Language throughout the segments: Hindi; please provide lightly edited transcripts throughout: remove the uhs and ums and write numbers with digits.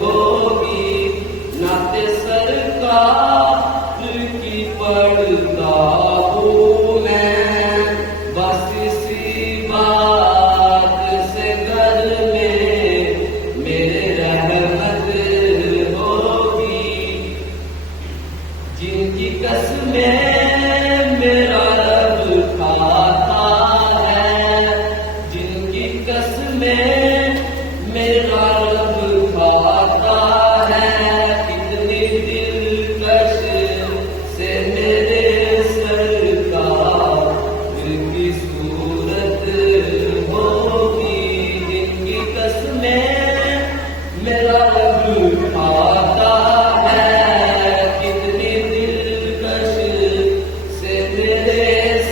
होगी, नाते सरकार की पढ़ता हूँ मैं, बस इसी बात से घर में मेरे रहमत होगी। जिनकी कसमें मेरा रब खाता है, जिनकी कसमें मेरा रब खाता है, कितनी दिलकश से मेरे सरकार की सूरत होगी। जिनकी कसमें मेरा रब खाता है, कितनी दिलकश से मेरे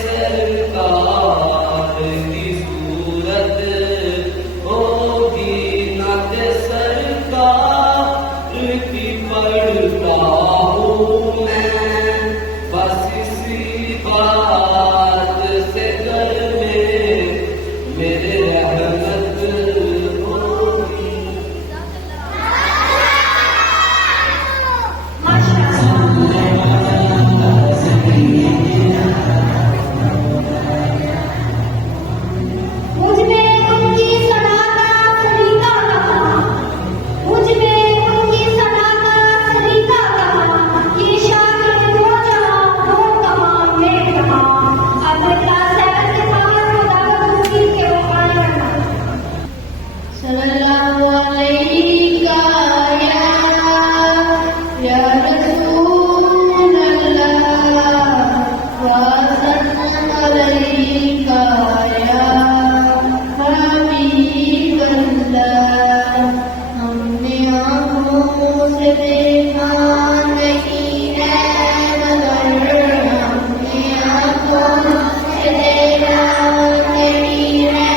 सरकार की सूरत होगी। नाते सरकार की पढ़ता हूँ मैं, बस इसी बात से घर में मेरे रहमत होगी। मुझ में उनकी सदा का सलीका कहा, मुझ में उनकी सदा का सलीका कहा, ये शान दो जहां दो कहा मैं कहा। अब क्या सैर के पार खुदा का तस्वीर के ऊपर करना। सल्लल्लाहु अलैहि या रसूल अल्लाह व सल्लम अलैका या हबीब अल्लाह। हमने आँखों से देखा नहीं है मगर, हमने आँखों से देखा नहीं है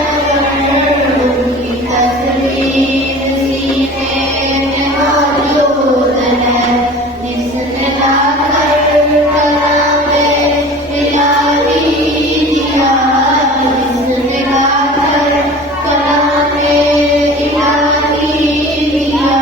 मगर, उनकी तस्वीर सीने में मौजूद है, जिसने लाकर कलामे इलाही दिया, जिसने लाकर कलामे इलाही दिया।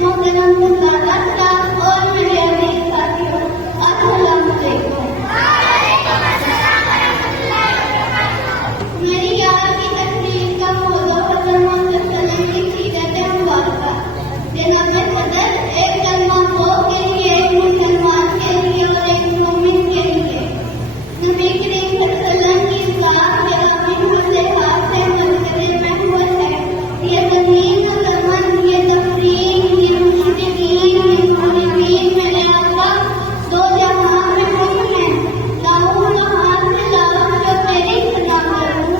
मोहतरम मुल्ला साहब और मेरे अजीज साथियों, अस्सलाम वालेकुम। मेरी आज की तकरीर का मौजू हज़रत मोहम्मद सल्लल्लाहु अलैहि वसल्लम की सीरत मुबारका। जनाब सदर, एक कलमा गो के लिए, एक मुसलमान के लिए और एक मोमिन के लिए नबी करीम सल्लल्लाहु अलैहि वसल्लम की बात जवाब से हाथ से मस्जिद महमूद है। ये तस्लीम मुसलमान, ये तफरीम, ये मुश्किलीन, ये मुनीबीन मेरे आका दो जहां में गुम हैं। लाऊं कहां से लाऊं जो तेरी सना करूं,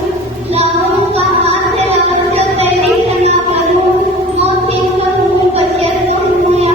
लाऊं कहां से लाऊं जो तेरी सना करूं। मोती कहूं बशर कहूं या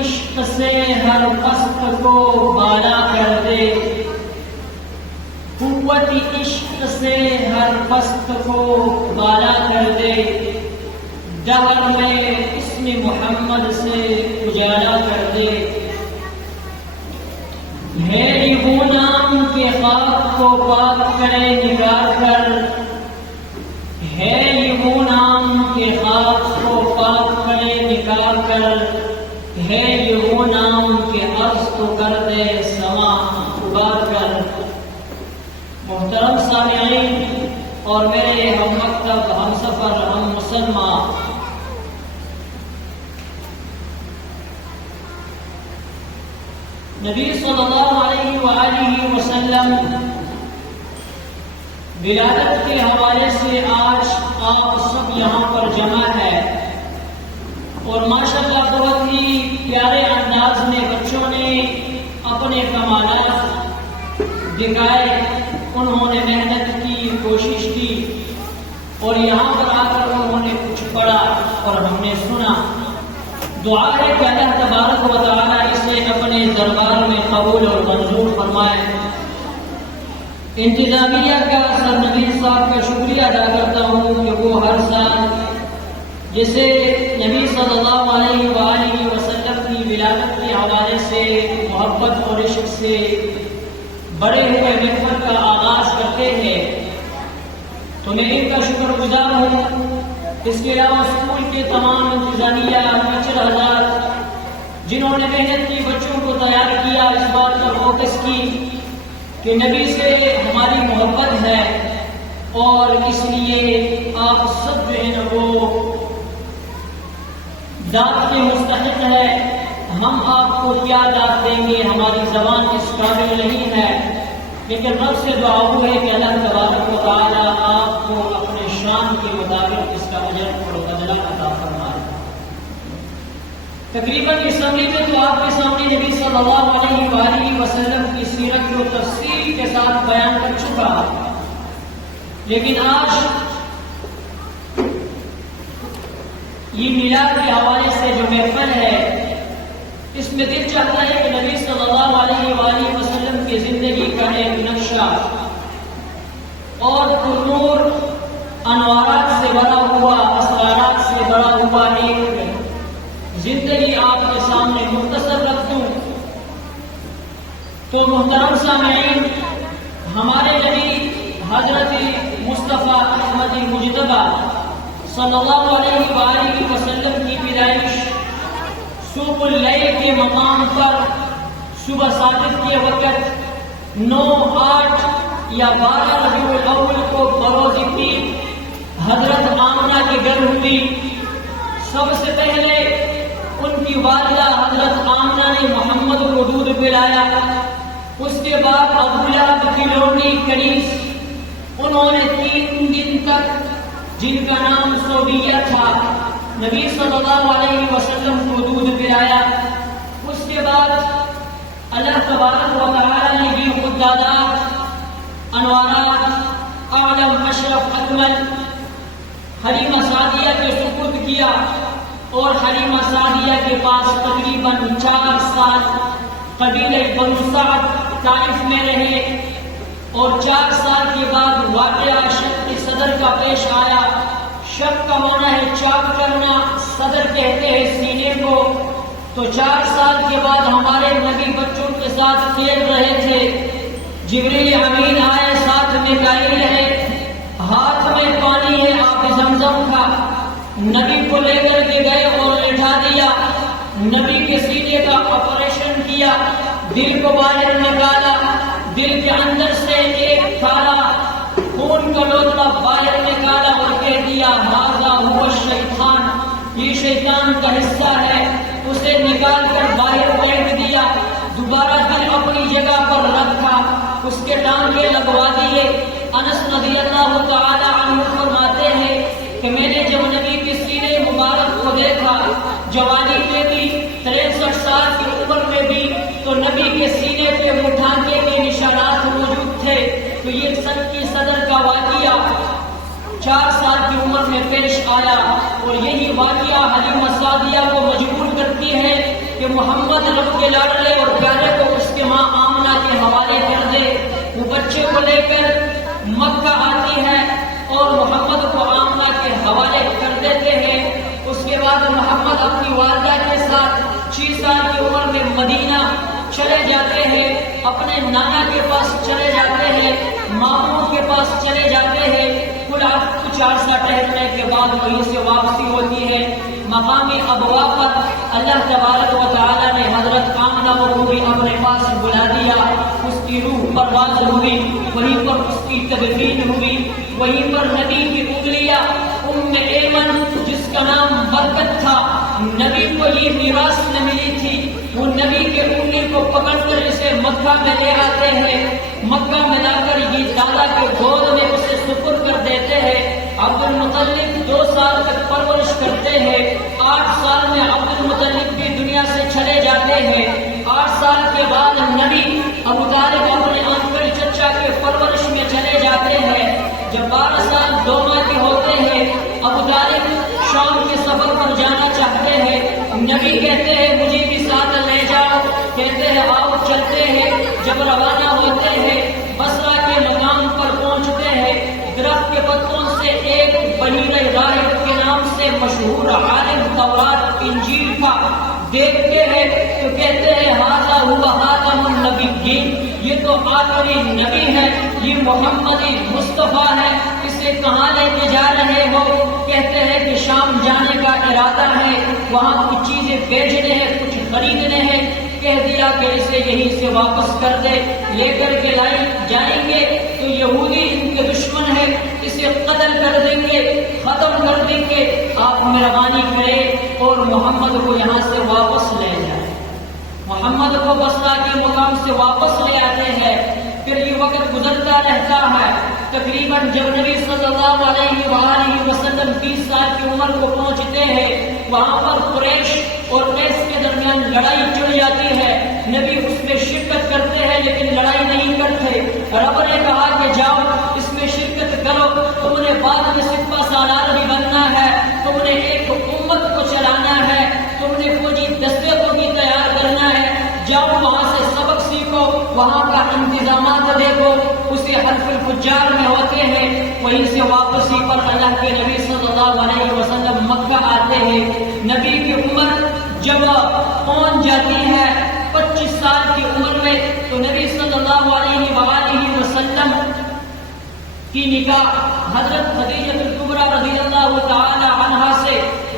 इश्क से हर पस्त को बाला कर दे, कुव्वत इश्क से हर पस्त को बाला कर दे, दहर में इस्म मोहम्मद से उजाला कर दे। है वो नाम के खाक को पाक करे निकाल कर, है वो नाम के खाक को पाक करे निकाल कर, है वो नाम के अर्ज तो कर दे समा उबार कर। मोहतरम सामिईन और मेरे हम मकतब हम सफर हम मुसलमान, नबी सल्लल्लाहु अलैहि वसल्लम विलादत के हवाले से आज आप सब यहाँ पर जमा है और माशाअल्लाह बहुत ही प्यारे अंदाज में बच्चों ने अपने कमालात दिखाए, उन्होंने मेहनत की, कोशिश की और यहाँ पर आकर उन्होंने कुछ पढ़ा और हमने सुना। दुआ है कि अल्लाह तबारक व तआला इसे अपने दरबार में कबूल और मंजूर फरमाए। इंतजामिया का सर नबी साहब का शुक्रिया अदा करता हूँ कि वो हर साल जिसे नबी सल्लल्लाहु अलैहि वसल्लम की विलादत के हवाले से मोहब्बत और इश्क से बड़े हुए महफिल का आगाज करते हैं, तो मैं इनका शुक्रगुजार हूँ। इसके अलावा स्कूल के तमाम इंतजामिया टीचर हज़रात जिन्होंने मेहनत की, बच्चों को तैयार किया, इस बात पर फोकस की कि नबी से हमारी मोहब्बत है और इसलिए आप सब जो है ना वो दाद के मुस्तहिक है। हम आपको क्या दाद देंगे, हमारी जबान इस काबिल नहीं है, लेकिन रब से दुआ है कि अल्लाह तबारक व तआला आपको अपने शान के मुताबिक इसका अजर और बदला अता फरमाए। तकरीबन इस समय में तो आपके सामने नबी सल्लल्लाहु अलैहि वसल्लम की सीरत को तफसील के साथ बयान कर चुका, लेकिन आज ये मिलाद के हवाले से जो महफिल है, इसमें दिल चाहता है कि नबी सल्लल्लाहु अलैहि वसल्लम की जिंदगी का एक नक्शा और नूर अनवारात से भरा हुआ, असरारात से भरा हुआ एक जिंदगी आपके सामने मुख्तसर रख दूं। तो मोहतरम सामीईन, हमारे नबी हजरत मुस्तफ़ा अहमद मुजतबा सल्लल्लाहु अलैहि वसल्लम की पैदाइश सुबह लैल के मकाम पर सुबह सादिक के वक़्त 9, 8 या 12 रबीउल अव्वल को बरोज़ ईद हजरत आमना के घर हुई। सबसे पहले उनकी वालिदा हजरत आमना ने मोहम्मद को दूध पिलाया। उसके बाद अबू लहब की लोनी कनीज, उन्होंने 3 दिन तक, जिनका नाम सोबिया था, नबी सल्लल्लाहु अलैहि वसल्लम को दूध पिलाया। उसके बाद अल्लाह तबारक व तआला ने भी खुदादात, अनवारात, आलम, अशरफ, अकमल हलीमा सादिया के सुपुर्द किया और हलीमा सादिया के पास तकरीबन 4 साल कबीले बनु सअद ताइफ में रहे और 4 साल के बाद वाक़या शक सदर का पेश आया। शक का माना है चाक करना, सदर कहते हैं सीने को। तो 4 साल के बाद हमारे नबी बच्चों के साथ खेल रहे थे, जिब्रील अमीन आए, साथ में गाय है, हाथ में पानी है आप जमजम का, नबी को लेकर के गए और लेटा दिया। नबी के सीने का ऑपरेशन किया दिल को बाहर निकाला, दिल के अंदर से एक थाला खून का लोटा बाहर निकाला और कह दिया हाज़ा हुवा शैतान, ये शैतान का हिस्सा है। उसे निकाल कर बाहर फेंक दिया, दोबारा दिल अपनी जगह पर रखा, उसके टांगे लगवा दिए। अनस रज़ियल्लाहु तआला अन्हु फरमाते हैं कि मैंने जब नबी के सीने मुबारक को देखा, जवानी में भी 63 साल की उम्र में भी, तो नबी के सीने पे मुठाने के निशानात मौजूद थे। तो ये सन की सदर का वाक़िया 4 साल की उम्र में पेश आया और यही वाक़िया हलीमा सादिया को मजबूर करती है कि मोहम्मद रब के लाडले और प्यारे को उसके माँ आमना के हवाले कर दे। वो बच्चे को लेकर मक्का आती है और मोहम्मद को आमना के हवाले कर देते हैं। उसके बाद मोहम्मद अपनी वालिदा के साथ 6 साल की उम्र में मदीना चले जाते हैं, अपने नाना के पास चले जाते हैं, मामू के पास चले जाते हैं। कुछ अर्सा ठहरने के बाद वहीं से वापसी होती है। मकामी अबवा पर अल्लाह तबारक व तआला ने हजरत आमना को भी अपने पास बुला दिया। उसकी रूह परवाज़ हुई, वहीं पर उसकी तदफीन हुई। वहीं पर नबी की उंगलियां उम्मे ऐमन, जिसका नाम बरकत था, नबी को ये मीरास न मिली थी, वो नबी के उंगली को पकड़कर इसे मक्का में ले आते हैं। मक्का में लाकर ये दादा के गोद में उसे सुपुर्द कर देते हैं। अब्दुल मुत्तलिब 2 साल तक परवरिश करते हैं। 8 साल में अब्दुल मुत्तलिब भी दुनिया से चले जाते हैं। 8 साल के बाद नबी अबू तालिब अपने अंकल चचा के परवरिश में चले जाते हैं। जब 12 साल 2 माह के होते हैं, अबू तालिब शाम के सफर पर जाना चाहते हैं। नबी कहते हैं मुझे भी साथ ले जाओ, कहते हैं आओ चलते हैं। जब रवाना होते हैं, बसरा के मकाम पर पहुंचते हैं। दरख्त के पत्तों से एक बनीर राहिब के नाम से मशहूर आलिम तौरात इंजील का देखते हैं तो कहते हैं हाज़ा हुवा खातमुन नबिय्यीन, ये तो आखिरी नबी है, ये मोहम्मदी मुस्तफ़ा है, इसे कहाँ लेके जा रहे हो? कहते हैं कि शाम जाने का इरादा है, वहाँ कुछ चीजें बेचने हैं, कुछ खरीदने हैं। कह दिया कि इसे यहीं से वापस कर दे, लेकर के लाई जाएंगे तो यहूदी इनके दुश्मन है, इसे कत्ल कर देंगे, खत्म कर देंगे। आप मेहरबानी करें और मोहम्मद को यहाँ से वापस ले जाए। मोहम्मद को बसरा के मुकाम से वापस ले आते हैं। फिर ये वक्त गुजरता रहता है। तकरीबन जब नबी सल्लल्लाहु अलैहि वसल्लम 20 साल की उम्र को पहुंचते हैं, वहां पर कुरैश और कैस के दरमियान लड़ाई छिड़ जाती है। नबी उसमें शिरकत करते हैं लेकिन लड़ाई नहीं करते। रब ने कहा कि जाओ इसमें शिरकत करो, तुमने बाद में सिपा सालार भी बनना है, तुमने एक उम्मत को चलाना है, तुमने फौजी दस्ते को भी तैयार करना है। जाओ वहां से सबक सीखो, वहां का इंतजामात देखो। उसे हल्फुल फुज्जार में होते हैं। वहीं से वापसी पर अल्लाह के नबी सल्लल्लाहु अलैहि वसल्लम मक्का आते हैं। नबी की उम्र जब पहुंच जाती है 25 साल की उम्र में, तो नबी सल्लल्लाहु अलैहि वसल्लम की निकाह हजरत खदीजतुल कुबरा रज़ियल्लाहु तआला अन्हा से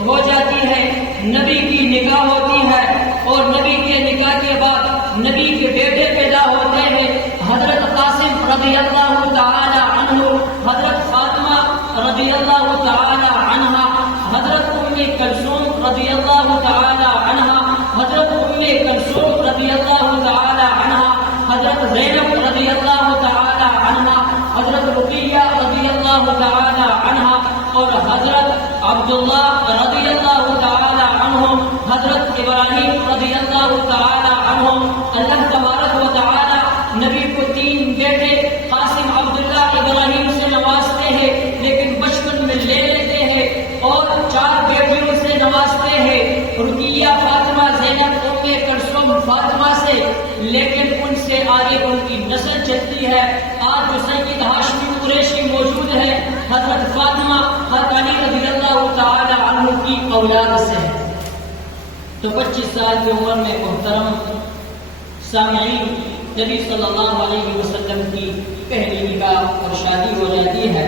हो जाती है। नबी की निकाह होती है और नबी के निकाह के बाद नबी के बेटे पैदा होते हैं। हजरत कासिम रज़ियल्लाहु तआला अन्हु, हजरत फातिमा रज़ियल्लाहु तआला अन्हा, हजरत उम्मे कुलसूम रज़ियल्लाहु तआला अन्हा, हजरत उम्मे कुलसूम रज़ियल्लाहु तआला अन्हा, हजरत ज़ैनब रज़ियल्लाहु तआला अन्हा, हजरत रुक़िया रज़ियल्लाहु तआला अन्हा और हजरत अब्दुल्ला रज़ियल्लाहु तआला अन्हुम, हजरत इब्राहीम रज़ियल्लाहु तआला अन्हुम। अल्लाह तबारक व तआला नबी को 3 बेटे कासिम, अब्दुल्ला, इब्राहीम से नवाजते हैं, लेकिन बचपन में ले लेते हैं और 4 बेटियों से नवाजते हैं, रुक़िया, फातिमा, ज़ैनब, उम्मे कुलसूम, फातिमा से, लेकिन उनसे आगे उनकी नस्ल चलती है। आज जो सैयद हाशमी कुरैशी मौजूद है, हजरत फातिमा अली रज़ियल्लाहु तआला अन्हु की औलाद से है। तो 25 साल की उम्र में मुहतरम सामईन, नबी सल्लल्लाहु अलैहि वसल्लम की पहली निकाह और शादी हो जाती है।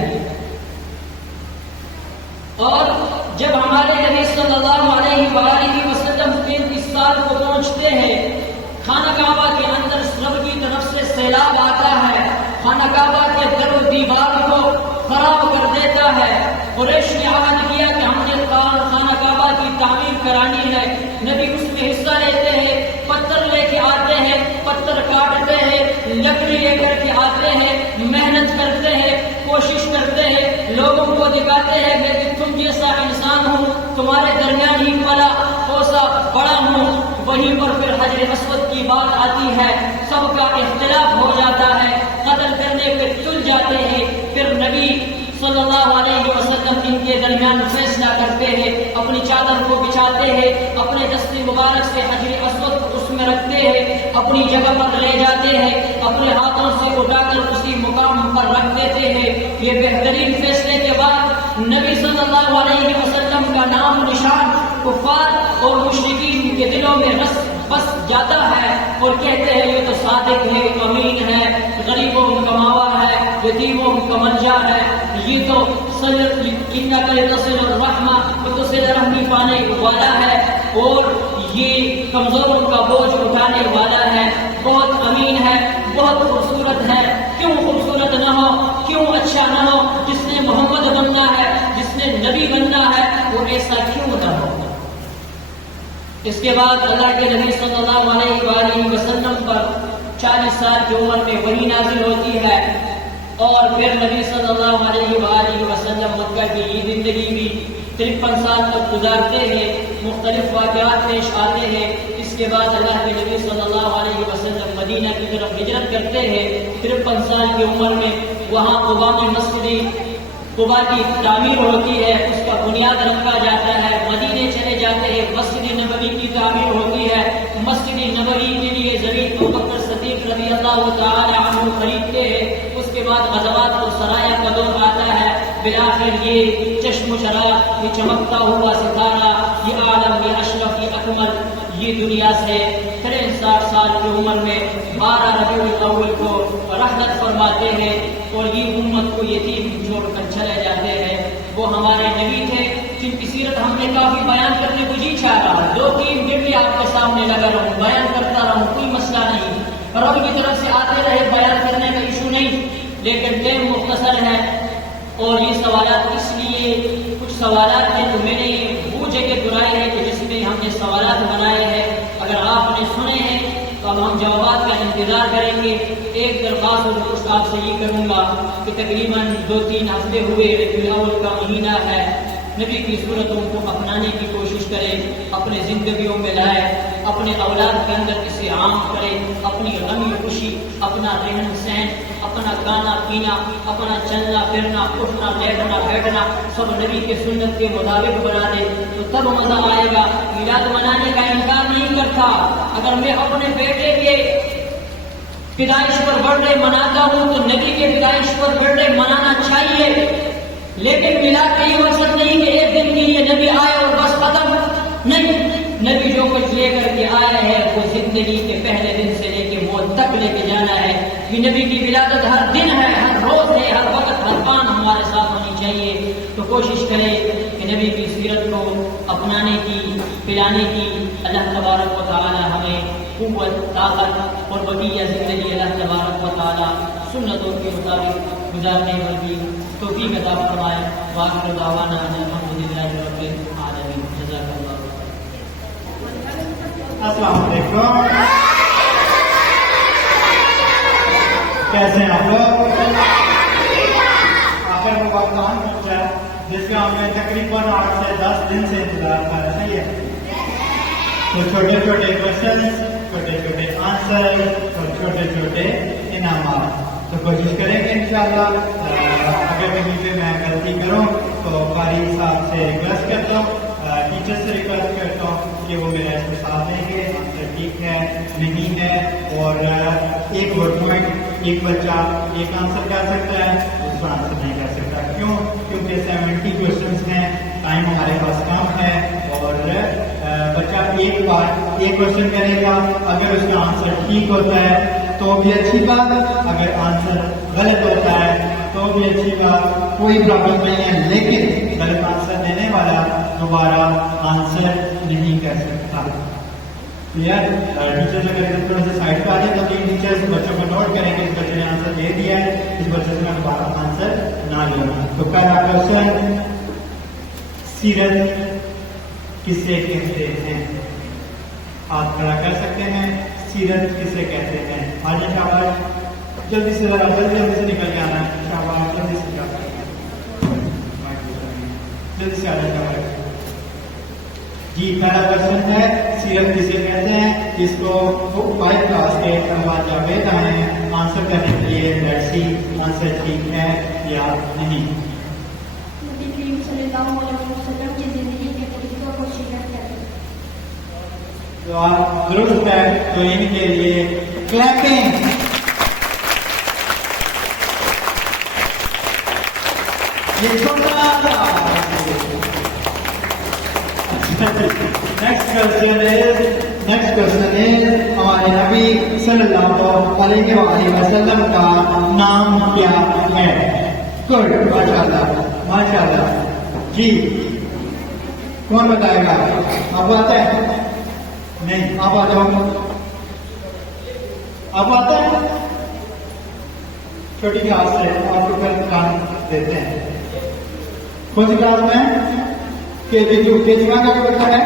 और जब हमारे नबी सल्लल्लाहु अलैहि वसल्लम 33 साल को पहुंचते हैं, खाना काबा के किया है। कुरैश ने अहद किया कि हमने खाना काबा की तामीर करानी है। नबी उसमें हिस्सा लेते हैं, पत्थर लेके आते हैं, पत्थर काटते हैं, लकड़ी लेकर के आते हैं, मेहनत करते हैं, कोशिश करते हैं, लोगों को दिखाते हैं मैं तुम जैसा इंसान हूँ, तुम्हारे दरमियान ही पला पोसा बड़ा हूँ। वहीं पर फिर हजर अस्वद की बात आती है, सबका इख्तिलाफ हो जाता है, कत्ल करने पे तुल जाते हैं। फिर नबी सल्लल्लाहु अलैहि वसल्लम इनके दरमियान फैसला करते हैं, अपनी चादर को बिछाते हैं, अपने दस्ते मुबारक से हजर अस्वद को उसमें रखते हैं, अपनी जगह पर ले जाते हैं, अपने हाथों से उठाकर उसी मुकाम पर रख देते हैं। ये बेहतरीन फैसले के बाद नबी सल्लल्लाहु अलैहि वसल्लम का नाम निशान कुफार और मुशरिकीन के दिलों में बस जाता है और कहते हैं ये तो सादिक है, अमीन है, गरीबों का कमावा है, यतीमों का मंजा है, ये तो रहमी पाने वाला है और ये कमजोरों का बोझ उठाने वाला है, बहुत अमीन है, बहुत खूबसूरत है। क्यों खूबसूरत न हो, क्यों अच्छा न हो? जिसने मोहम्मद बनना है, जिसने नबी बनना है, वो ऐसा क्यों न हो? इसके बाद अल्लाह के नबी सल्लल्लाहु अलैहि वसल्लम पर 40 साल की उम्र में वही नाजिल होती है और फिर नबी सल्लल्लाहु अलैहि वसल्लम मक्का की ये जिंदगी भी 53 साल तक गुजारते हैं, मुख्तलिफ वाक़यात पेश आते हैं। इसके बाद अल्लाह के नबी सल्लल्लाहु अलैहि वसल्लम मदीना की तरफ हिजरत करते हैं। 53 साल की उम्र में वहाँ कुबा में मस्जिद कुबा की तामीर होती है, उसका बुनियाद रखा जाता है। मदीने चले जाते हैं, मस्जिद नबवी की तामीर होती है। मस्जिद नबवी के लिए ज़मीन अबू बकर सिद्दीक़ रज़ियल्लाहु तआला अन्हु खरीदते हैं। उसके बाद ग़ज़वात और सराया का दौर आता है। बिलाखिर ये चश्म शराब, ये चमकता हुआ सितारा, ये आलम, ये अशरफ, ये अकमल, ये दुनिया से 63 साल की उम्र में 12 रबीउल अव्वल को रहमत फरमाते हैं और ये उम्मत को यतीम छोड़कर चले जाते हैं। वो हमारे नबी थे जिनकी सीरत हमने काफी बयान करने को जी चाह रहा। 2-3 दिन भी आपके सामने लगा रहूं, बयान करता रहूं, कोई मसला नहीं। रब की तरफ से आते रहे, बयान करने का इशू नहीं, लेकिन टाइम मुख्तसर है और ये सवालात इसलिए कुछ सवालात हैं तो मैंने वो जगह दुराई है कि जिसमें हमने सवालात बनाए हैं। अगर आपने सुने हैं तो अब हम जवाब का इंतजार करेंगे। एक दरख्वास्त और रिक्वेस्ट आपसे ये करूँगा कि तकरीबन 2-3 हफ्ते हुए रबीउल अव्वल का महीना है, नबी की सूरतों को अपनाने की कोशिश करें, अपने जिंदगियों में लाए, अपने औलाद के अंदर इसे आम करें। अपनी गमी खुशी, अपना रहन सहन, अपना खाना पीना, अपना चलना फिरना, उठना लेटना बैठना सब नबी के सुन्नत के मुताबिक बना दे तो तब मजा आएगा। मिलाद मनाने का इनकार नहीं करता। अगर मैं अपने बेटे के पैदाइश पर बर्थडे मनाता हूँ तो नबी के पैदाइश पर बर्थडे मनाना चाहिए, लेकिन मिलाद यही मकसद नहीं कि एक दिन के लिए नबी आए और बस खत्म नहीं। नबी जो कुछ लेकर के आए हैं वो जिंदगी के पहले दिन से लेके मौत तक लेके जाना है। ये नबी की विलादत हर दिन है, हर रोज है, हर वक्त, हर पान हमारे साथ होनी चाहिए। तो कोशिश करें कि नबी की सीरत को अपनाने की, पिलाने की अल्लाह तबारक व तआला हमें कुव्वत, ताकत और बकिया जिंदगी अल्लाह तबारक व तआला सुन्नतों के मुताबिक गुजारने वाली तौफीक अता फरमाए। वाखिर दावाना अल्हम्दुलिल्लाहि रब्बिल आलमीन। जज़ाकल्लाह। अस्सलाम वालेकुम, कैसे हैं आप लोग? आखिर वो वक्त कहाँ पहुँचा जिसका हमने तकरीबन 8 से 10 दिन से इंतजार कर रहे हैं। तो छोटे छोटे क्वेश्चन, छोटे छोटे आंसर और छोटे छोटे इनामात। तो कोशिश करेंगे इंशाअल्लाह। अगर कहीं पे मैं गलती करूँ तो कारी साहब से रिक्वेस्ट करता हूँ, टीचर से रिक्वेस्ट करता हूँ कि वो मेरे ऐसे साथ देंगे आंसर ठीक है नहीं है। और एक वर्ड पॉइंट एक बच्चा एक आंसर कर सकता है, दूसरा आंसर नहीं कर सकता। क्यों? क्योंकि 70 क्वेश्चन हैं, टाइम हमारे पास कम है और बच्चा एक बार एक क्वेश्चन करेगा। अगर उसका आंसर ठीक होता है तो भी अच्छी बात, अगर आंसर गलत होता है तो भी अच्छी बात, कोई प्रॉब्लम नहीं है। लेकिन गलत आंसर देने वाला दोबारा आंसर नहीं कर सकता। क्लियर? टीचर से करेंगे थोड़ा सा साइड पे आ जाए, तो तीन टीचर्स बच्चों को नोट करेंगे इस बच्चे ने आंसर दे दिया है, इस बच्चे से मैं दोबारा आंसर ना लूंगा। तो पहला क्वेश्चन, सीरत किसे कहते हैं? आप खड़ा कर सकते हैं, सीरत किसे कहते हैं? आज शाबाश, जल्दी से जरा जल्दी से निकल के आना है, शाबाश जल्दी से जल्दी से आ जाए। जी पहला क्वेश्चन है, सीरत किसे कहते हैं? इसको 5 क्लास के बाद जावेद आए हैं आंसर करने के लिए। लेट्स सी आंसर ठीक है या नहीं। नबी करीम सल्लल्लाहु अलैहि वसल्लम की जिंदगी के तरीकों को सीरत कहते हैं। तो आप दुरुस्त है, तो इनके लिए क्लैपिंग। ये छोटा नेक्स्ट क्वेश्चन इज हमारे नबी सल्लल्लाहु अलैहि वसल्लम का नाम क्या है? गुड, माशाल्लाह माशाल्लाह। जी कौन बताएगा? आपको आता है? नहीं, आप आ जाओ। आपको आता है? छोटी क्लास से आपको फिर काम देते हैं। कौन सी क्लास में? KG1 का कोई बच्चा है?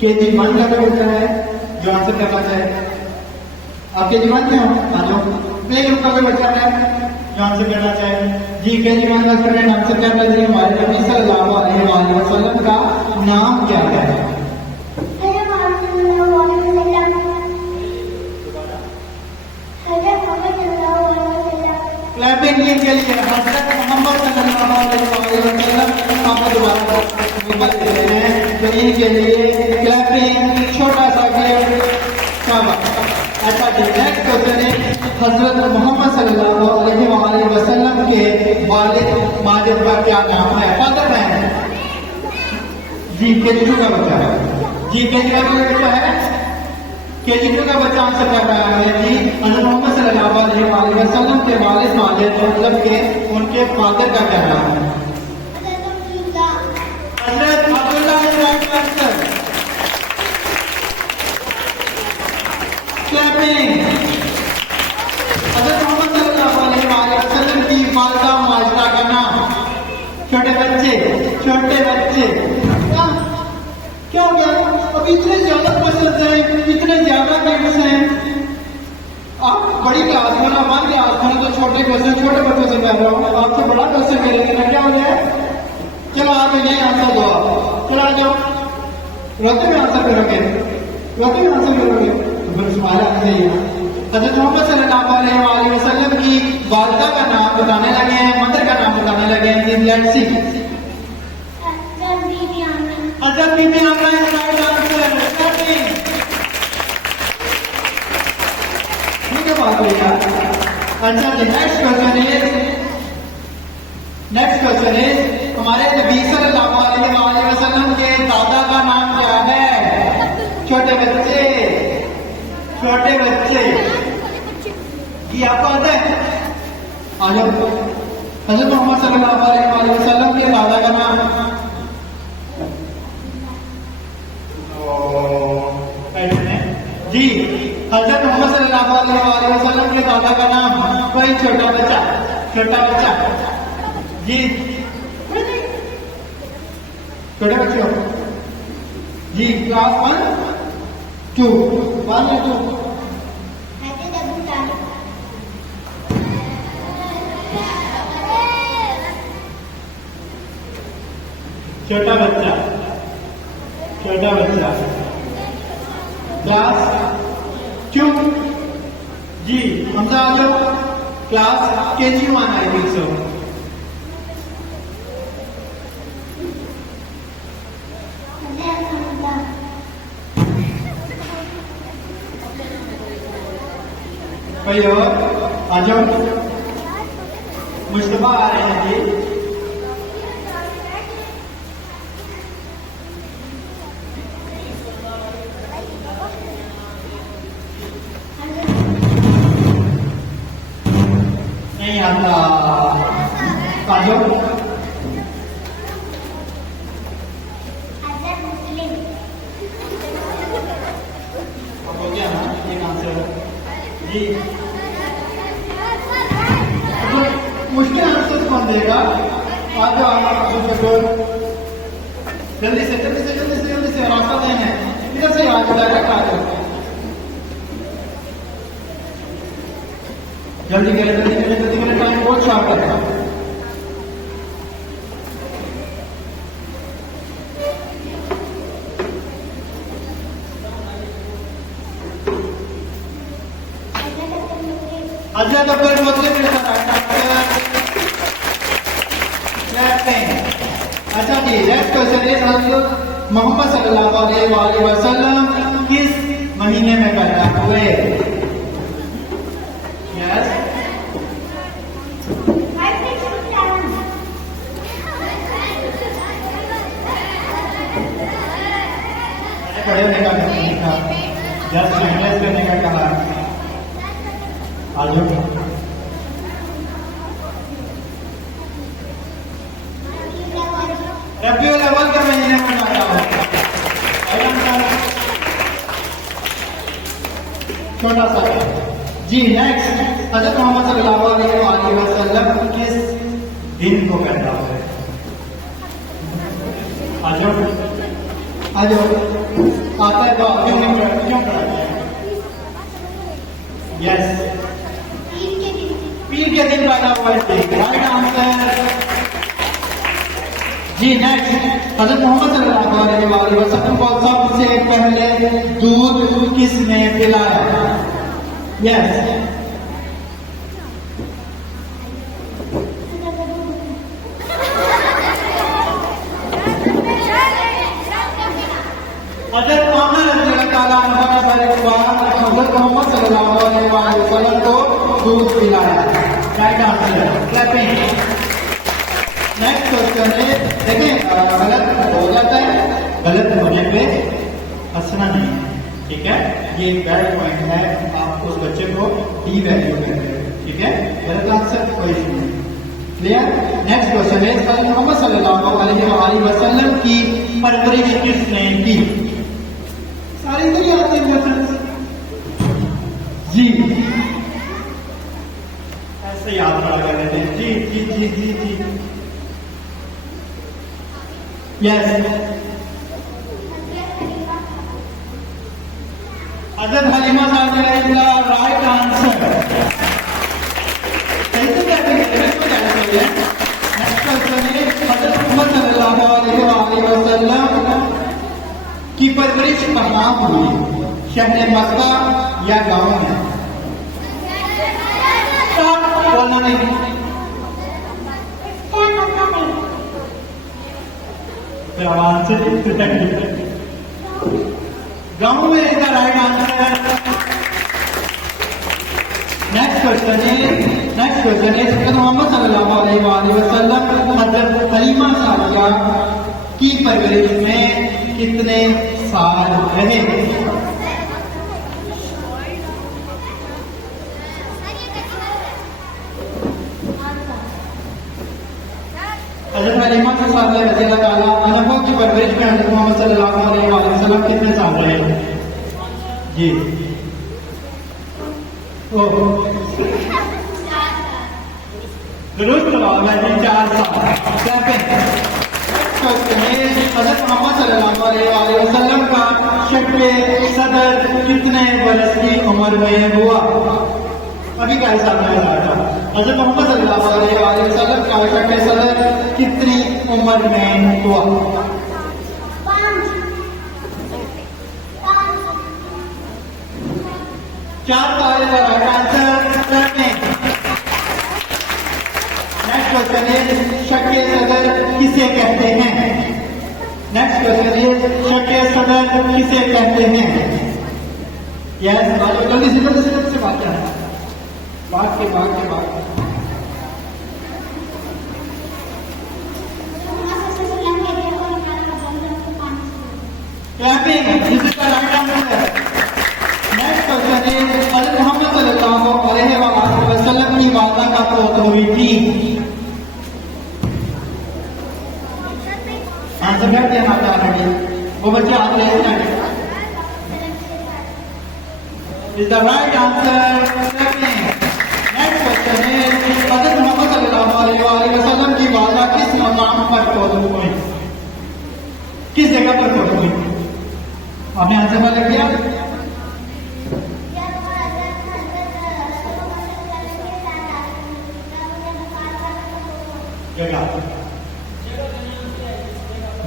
KG1 का कोई बच्चा है जो आंसर करना चाहे? आप KG1 में हो? आ जाओ। प्ले ग्रुप का कोई बच्चा है जो आंसर करना चाहे? जी KG1 का स्टूडेंट आंसर करना चाहिए। हमारे नबी सल्लल्लाहु अलैहि वसल्लम का नाम क्या है? क्लैपिंग के लिए हज़रत मोहम्मद सल्लल्लाहु अलैहि वसल्लम आपको दोबारा मौका दे रहे हैं, तो इनके लिए क्लैपिंग छोटा सा गिफ्ट। शाबाश। अच्छा जी, नेक्स्ट क्वेश्चन है, हज़रत मोहम्मद सल्लल्लाहु अलैहि वसल्लम के वालिद माजिद का क्या नाम है? Father man. जी KG2 का बच्चा है। जी KG2 का बच्चा है। KG2 का बच्चा आंसर कर रहा है जी। हज़रत मोहम्मद सल्लल्लाहु अलैहि वसल्लम के वालिद माजिद मतलब के उनके फादर का क्या नाम है? हज़रत Abdullah is right answer. Clapping. हज़रत मोहम्मद सल्लल्लाहु अलैहि वसल्लम की वालिदा माजिदा का नाम? छोटे बच्चे क्यों गया? अब इतने ज्यादा क्वेश्चन हैं, इतने ज्यादा गिफ्ट्स हैं। आप बड़ी क्लास में ना, 1 क्लास में तो छोटे क्वेश्चन छोटे बच्चों से कह रहा हूँ, आपसे बड़ा क्वेश्चन करेंगे ना, क्या हो जाए? चलो आप यही आंसर दो। आप चलो आ जाओ। रोते में आंसर करोगे? तो फिर सवाल आना चाहिए। हज़रत मोहम्मद सल्लल्लाहु अलैहि वसल्लम की वालिदा का नाम बताने लगे हैं, मदर का नाम बताने लगे हैं। Let's see. हज़रत बीबी आमना इज राइट आंसर। ठीक है, बात हुई यार। अच्छा जी, नेक्स्ट क्वेश्चन इज हमारे नबी सल्लल्लाहु अलैहि वसल्लम के दादा का नाम क्या है? छोटे बच्चे जी आपको आता है? आ जाओ। हज़रत मोहम्मद सल्लल्लाहु अलैहि वसल्लम के दादा का नाम? जी हज़रत मोहम्मद सल्लल्लाहु अलैहि वसल्लम के दादा का नाम? कोई छोटा बच्चा जी, छोटे बच्चे हो जी। क्लास 1 2 छोटा बच्चा क्लास 2 जी। हमजा आ जाओ। Class KG1 I think so. कोई और आ जाओ। मुस्तफा आ रहे हैं जी। नहीं आता। आ जाओ। जी तो मुश्किल आंसर कौन देगा? आ जाओ आप जल्दी से रास्ता देना है, इधर से आ डायरेक्ट आ जाओ, जल्दी करें, टाइम बहुत शॉर्ट है। अच्छा तो फिर बोलते अच्छा जी नेक्स्ट क्वेश्चन इज मोहम्मद सल्लल्लाहु अलैहि वसल्लम किस महीने में पैदा हुए? यस पढ़े होने का नहीं था, जस्ट एनालाइज करने का कहा। आज रबीउल अव्वल के महीने में पैदा हुआ। छोटा सा जी। नेक्स्ट हज़रत मोहम्मद सल्लल्लाहु अलैहि वसल्लम किस दिन को पैदा हुए? आज आता है तो क्यों यस पीर के दिन पैदा हुआ है। राइट आंसर जी। नेक्स्ट हज़रत मोहम्मद सल्लल्लाहु अलैहि वसल्लम को सबसे पहले दूध किसने पिलाया? यस हज़रत आमना रज़ियल्लाहु ताला अन्हा हज़रत मोहम्मद सल्लल्लाहु अलैहि वसल्लम को दूध पिलाया। Right answer clapping. Next question है, देखिए गलत हो जाता है, गलत होने पे हंसना नहीं, ठीक है? ये एक बैड पॉइंट है, आप उस बच्चे को डी वैल्यू करेंगे, ठीक है? गलत आंसर कोई नहीं। क्लियर? नेक्स्ट क्वेश्चन है, मोहम्मद सल्लल्लाहु अलैहि वसल्लम की परवरिश किसने की? सारी तो याद है जी, ऐसे याद पड़ा कर लेते हैं। जी जी जी जी जी यस हज़रत हलीमा साहिबा राइट आंसर। कैसे कहते हैं? नेक्स्ट क्वेश्चन है, हज़रत मोहम्मद सल्लल्लाहु अलैहि वसल्लम की परवरिश कहाँ हुई? शहर मक्का या गांव में? बोलना नहीं। जवान से गांव में इसका राइट आंसर है। नेक्स्ट क्वेश्चन है मोहम्मद सल्लल्लाहु अलैहि वसल्लम हज़रत हलीमा साहिबा की परवरिश में कितने साल रहे? हज़रत हलीमा साहिबा रज़ियल्लाहु ताला अन्हा की परवरिश में हज़रत मोहम्मद सल्लल्लाहु अलैहि वसल्लम कितने साल रहे? जी दुरुस्त जवाब है जी, 4 साल। हज़रत मोहम्मद सल्लल्लाहु अलैहि वसल्लम का शक्के सदर कितने बरस की उम्र में हुआ? अभी का हिसाब में था। हज़रत मोहम्मद सल्लल्लाहु अलैहि वसल्लम का शक्के सदर कितनी उम्र में हुआ? 4 साल का राइट आंसर। नेक्स्ट क्वेश्चन है, शक्के सदर किसे कहते हैं? नेक्स्ट क्वेश्चन है, शक्के सदर किसे कहते हैं? यस जल्दी से बात करना, बात के बाद clapping is the right answer. Next question है, हज़रत मोहम्मद सल्लल्लाहु अलैहि वसल्लम की वादा का मौत हुई थी? आंसर कर देना चाह रहे वो बच्चे आते हैं। is the right answer. Second. Next question is हज़रत मोहम्मद सल्लल्लाहु अलैहि वसल्लम की वादा किस मकाम पर फौत हुई? किस जगह पर फौत हुई? आपने आंसर वाला किया? जगह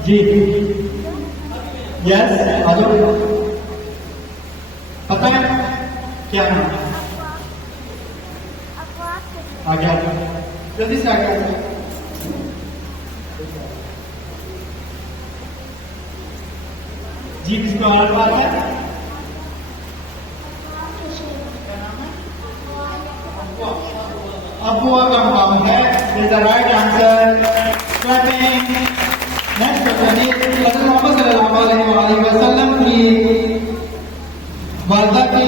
जी यस हेलो पता है क्या नाम आ गया जल्दी से आ गया जी किसको और बात है अबुआ का मकाम है is the right answer next question is हज़रत मोहम्मद सल्लल्लाहु अलैहि वसल्लम की वालदा की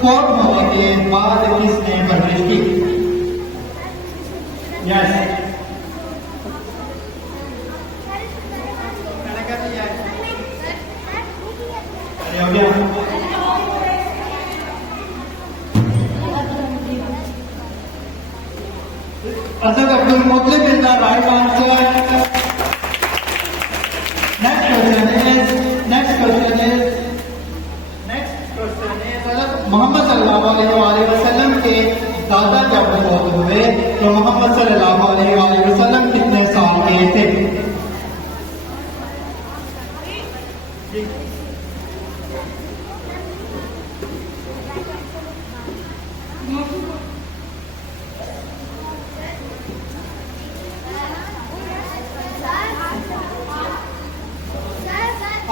फौत होने के बाद किसने परवरिश की? यस हो गया हज़रत Abdul Muttalib is the right answer next question is Muhammad सल्लल्लाहु अलैहि वसल्लम के दादा जब फौत हुए तो मोहम्मद सल्लल्लाहु अलैहि वसल्लम कितने साल के थे?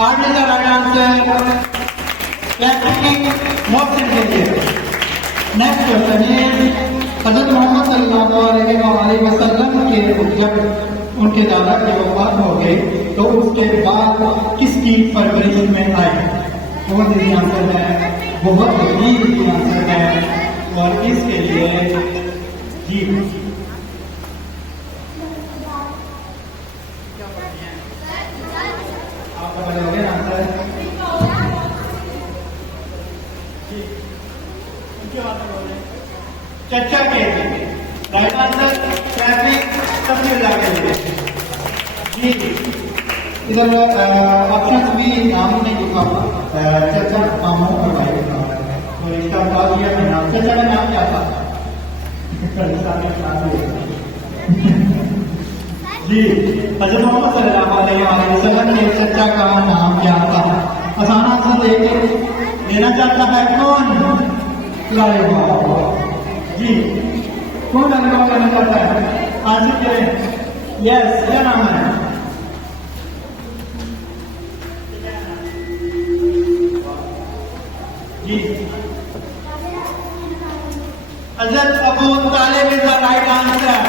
आठ is the right answer Mohsin के लिए। नेक्स्ट क्वेश्चन इज हज़रत मोहम्मद सल्लल्लाहु अलैहि वसल्लम के जब उनके दादा की वफात हो गई तो उसके बाद किसकी परवरिश में आए? बहुत इजी आंसर है, बहुत ही इजी आंसर है और इसके लिए जी आपका बताओगे आंसर? चर्चा के राइट आंसर ट्रैफिक सबसे ज्यादा जी इधर ऑप्शन भी नाम नहीं लिखा चर्चा मामू और भाई लिखा तो इसका बता दिया नाम चर्चा का नाम क्या था? जी हज़रत मोहम्मद सल्लल्लाहु अलैहि वसल्लम के चर्चा का नाम क्या था? आसान आंसर देके लेना चाहता है कौन? जी कौन अनुभव करना चाहता है? आंसर करें यस क्या नाम है? जी Hazrat Abu Talib is the right answer.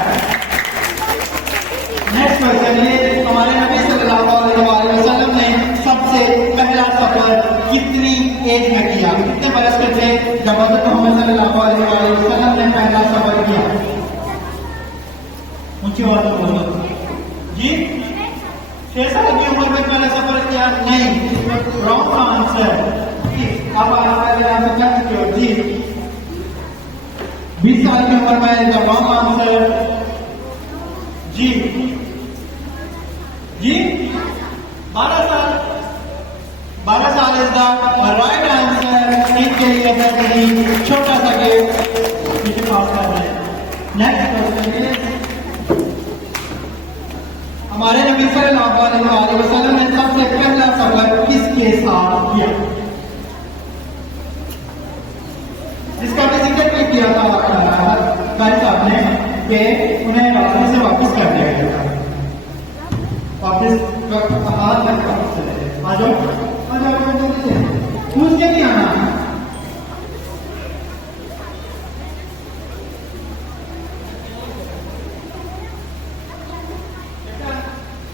Next question है हमारे नबी सल्लल्लाहु अलैहि वसल्लम ने सबसे पहला सफर कितनी एज में किया? कितने बरस के थे जब हज़रत मोहम्मद सल्लल्लाहु अलैहि वसल्लम ने पहला सफर किया? ऊंची आवाज में बोलो जी 6 साल की उम्र में पहला सफर किया? नहीं, रॉन्ग आंसर। आप जी 20 साल की उम्र में रॉन्ग आंसर जी 12 साल इज द राइट आंसर। इनके लिए छोटा सा गेम पीछे पास कर रहे हैं। नेक्स्ट क्वेश्चन इज हमारे नबी सल्लल्लाहु अलैहि वसल्लम ने सबसे पहला सफर किसके साथ किया? जिसका भी जिक्र भी किया था कल साहब ने कि उन्हें रास्ते से वापस कर दिया गया था। वापस चले आ जाओ पूछ के नहीं आना।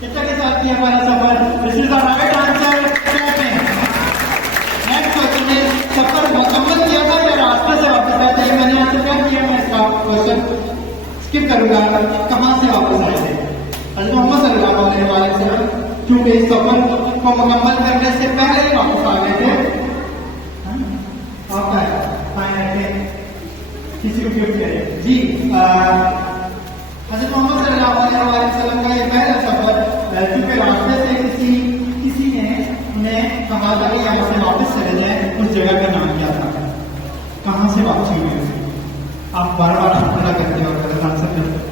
चचा के साथ किया हमारा सफर। This is the right answer. Next question is सफर मुकम्मल किया था या रास्ते से वापस आए थे? मैंने आंसर क्या किया? मैं इसका क्वेश्चन स्किप करूंगा। कहां से वापस आए थे? हज़रत मोहम्मद सल्लल्लाहु अलैहि वसल्लम क्योंकि इस सफर को मुकम्मल करने से पहले ही वापस आ गए थे। आपका किसी को गिफ्ट करें जी। हज़रत मोहम्मद सल्लल्लाहु अलैहि वसल्लम का ये पहला सफर, क्योंकि रास्ते से किसी ने उन्हें कहा था कि यहाँ से वापस चले जाए, उस जगह का नाम क्या था, कहाँ से वापसी हुई उसकी? आप बार बार पता करते हो अगर आंसर करते हो।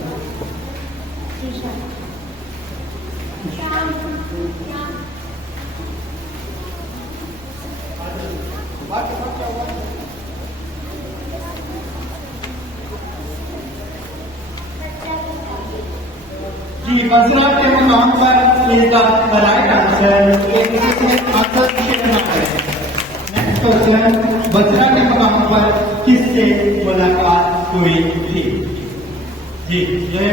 जी मसला के मुकाम पर इसका राइट आंसर आंसर शेयर ना करें। नेक्स्ट क्वेश्चन, बजरा के मुकाम पर किससे मुलाकात हुई थी? जी ये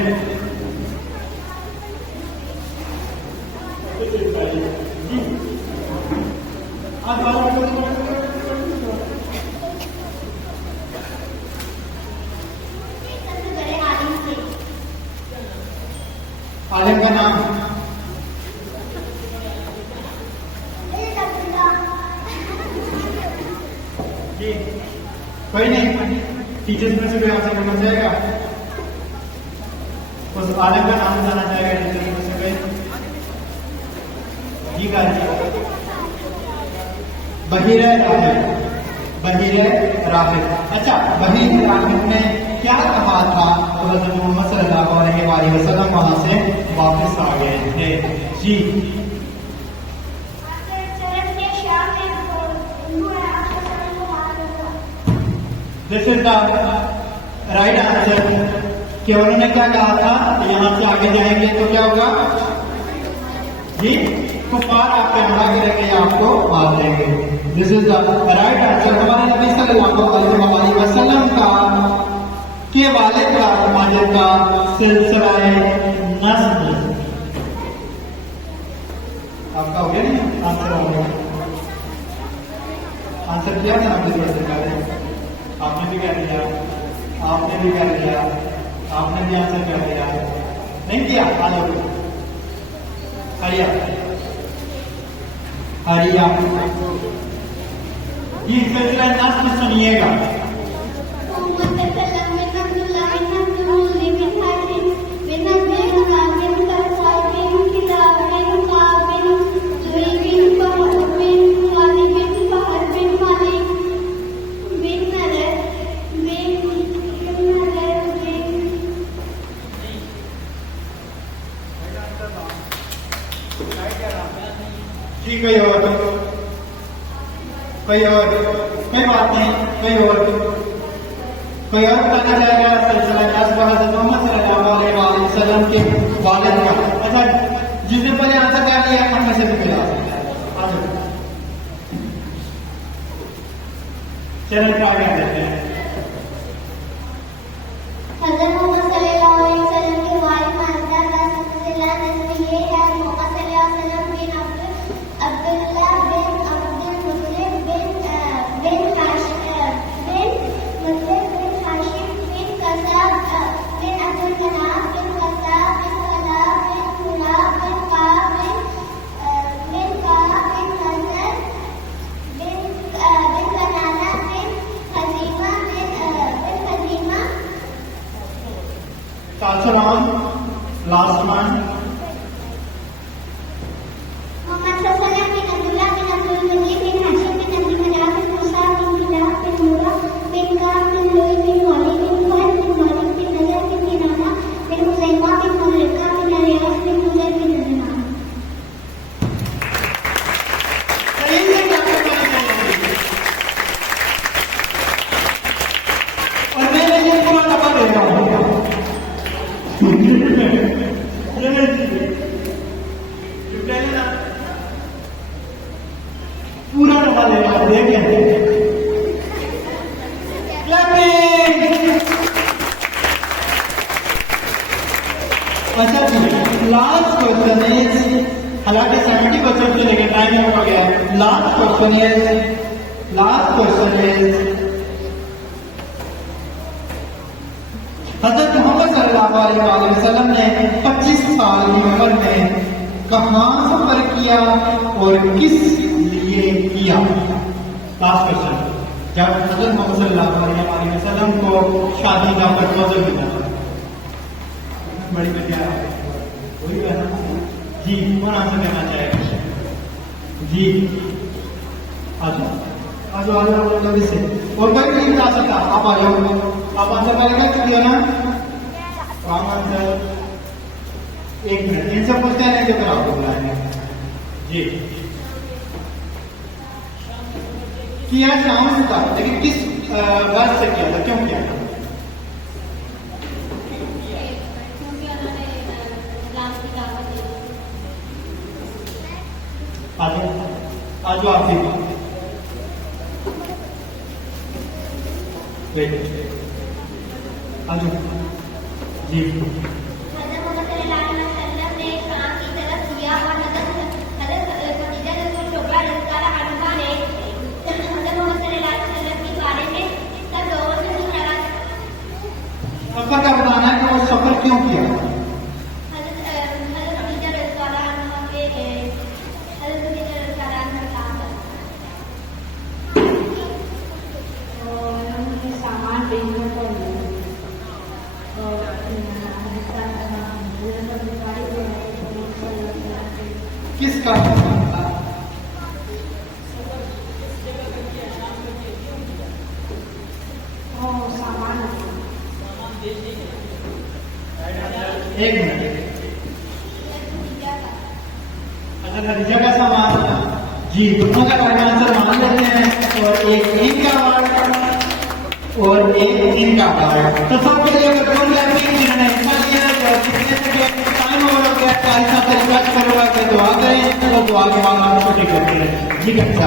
आलिम का नाम? जी कोई नहीं, टीचर्स में से भी आंसर करना चाहेगा? उस आलिम का नाम बताना चाहेगा टीचर्स में से कोई? जी गाजी। बहीर राहिब, बहीर राहिब। अच्छा, बहीर राहिब ने क्या कहा था तो हज़रत मोहम्मद सल्लल्लाहु अलैहि वसल्लम वहां से वापस आ गए थे? जी this is the right answer कि उन्होंने क्या कहा था, यहाँ से आगे जाएंगे तो क्या होगा जी, कुफार आपके हमला करेंगे, आपको मार देंगे। This is the right answer. हमारे नबी सल्लल्लाहु अलैहि वसल्लम का के वालिद का माजिद का सिलसिला नस्ल आपका हो गया नहीं? आंसर हो गया, आंसर किया था आपने थोड़ा सा पहले, आपने भी कर दिया, आपने भी कर दिया, आपने भी आंसर कर दिया, नहीं किया? आ जाओ हरिया हरिया। ये सिलसिला नस्ल सुनिएगा। जी कोई और, कोई और, कोई बात नहीं, कोई और बताना चाहेगा? सिलसिला हज़रत मोहम्मद सल्लल्लाहु अलैहि वसल्लम के वालिद का। अच्छा, जिसने पहले आंसर कर दिया हम में से भी मिला सकता है। चलो ट्राई कर लेते हैं। हज़रत मोहम्मद सल्लल्लाहु अलैहि वसल्लम के वालिद मानदार का सिलसिला नस्ल ये है, मोहम्मद सल्लल्लाहु अलैहि वसल्लम बिन अब्दुल्लाह बिन अब्दुल मुत्तलिब बिन हाशिम बिन कसाब बिन अब्दुल मनाफ बिन कसाब बिन कलाब बिन कुलाब बिन काब बिन नज़र बिन कनाना बिन खज़ीमा बिन खज़ीमा। Last one. पूरा डब्बा ले लो, देखें। अच्छा जी, लास्ट क्वेश्चन इज, हालांकि 70% से लेकर टाइम हो गया। लास्ट क्वेश्चन इज हज़रत मोहम्मद सल्लल्लाहु अलैहि वसल्लम ने 25 साल की उम्र में कहाँ सफर किया और किस लिए किया? Last question. जब हज़रत मोहम्मद सल्लल्लाहु अलैहि वसल्लम को शादी का प्रपोजल मिला, बड़ी बढ़िया वही कहना जी, कौन आंसर देना चाहेगा जी? आज जल्दी से, और कोई नहीं बता सकता, आप आ जाओ, आप आंसर करेंगे दिया ना, काम आंसर 1 मिनट इनसे पूछते हैं, नहीं तो फिर आपको बुलाएंगे जी। किया शाम का, लेकिन किस वर्ष से किया था, क्यों किया था? आज आप जी सफर का बताना है कि वो सफर क्यों किया? किस कारण? एक मिनट, अच्छा खदीजा का सामान जी, दोनों का आंसर मान लेते हैं, और एक इनका वार्ड और एक इनका वार्ड। तो सबके लिए जिन्होंने हिस्सा लिया टाइम हो गया, साथ रिक्वेस्ट करूंगा कि दुआ करें, तो दुआ के बाद आप छुट्टी करते हैं जी। कैसा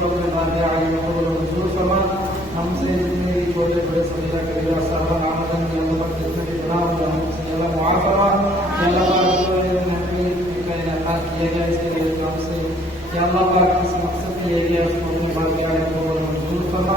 प्रभु बाबे आए और हुजूर फरमा, हमसे जितने भी छोटे बड़े सगीरा कबीरा साहब आमदन के अल्लाह पर जितने भी गुनाह हुए हमसे अल्लाह माफ फरमा। या अल्लाह पाक जो नबी का इनाकात किया गया इसके लिए काम से, या अल्लाह पाक इस मकसद के लिए गया उसको अपने बाबे आए और हुजूर फरमा।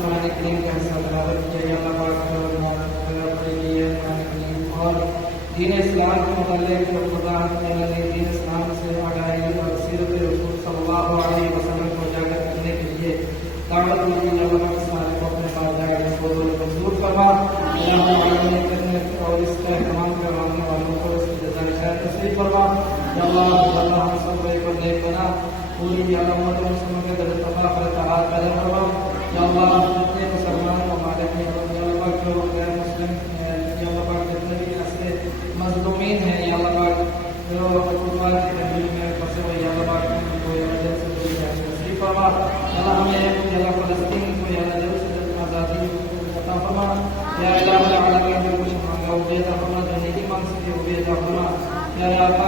कुरान करीम का हिस्सा तिलावत किया, या अल्लाह पाक और दीन इस्लाम के मुतालिक जो खुदा ने दीन इस्लाम से आगाही और सीरत रसूल सल्लल्लाहु अलैहि वसल्लम को उजागर करने के लिए दावत दी, अल्लाह पाक को अपने पास जाकर इसको मंजूर फरमा। और इसका इस्तेमाल करवाने वालों को इसकी जज़ा खैर नसीब फरमा। या अल्लाह हम सब को नेक बना, पूरी उम्मत मुस्लिम के दर तफा पर तहार कदम फरमा। या अल्लाह जितने मुसलमान ममालिक में, या अल्लाह जो गैर मुस्लिम, या अल्लाह जितने भी ऐसे मजलूमीन हैं, या अल्लाह जो कुर्बान की तहरीर में फंसे हुए, या अल्लाह को जल्द से जल्द नसीब फरमा। अल्लाह हमें या अल्लाह फ़लस्तीन को या अल्लाह जल्द से जल्द आज़ादी अता फरमा। या अल्लाह जो कुछ मांगा वो दे अता फरमा, जो नेकी मांग सके वो भी अता फरमा। या अल्लाह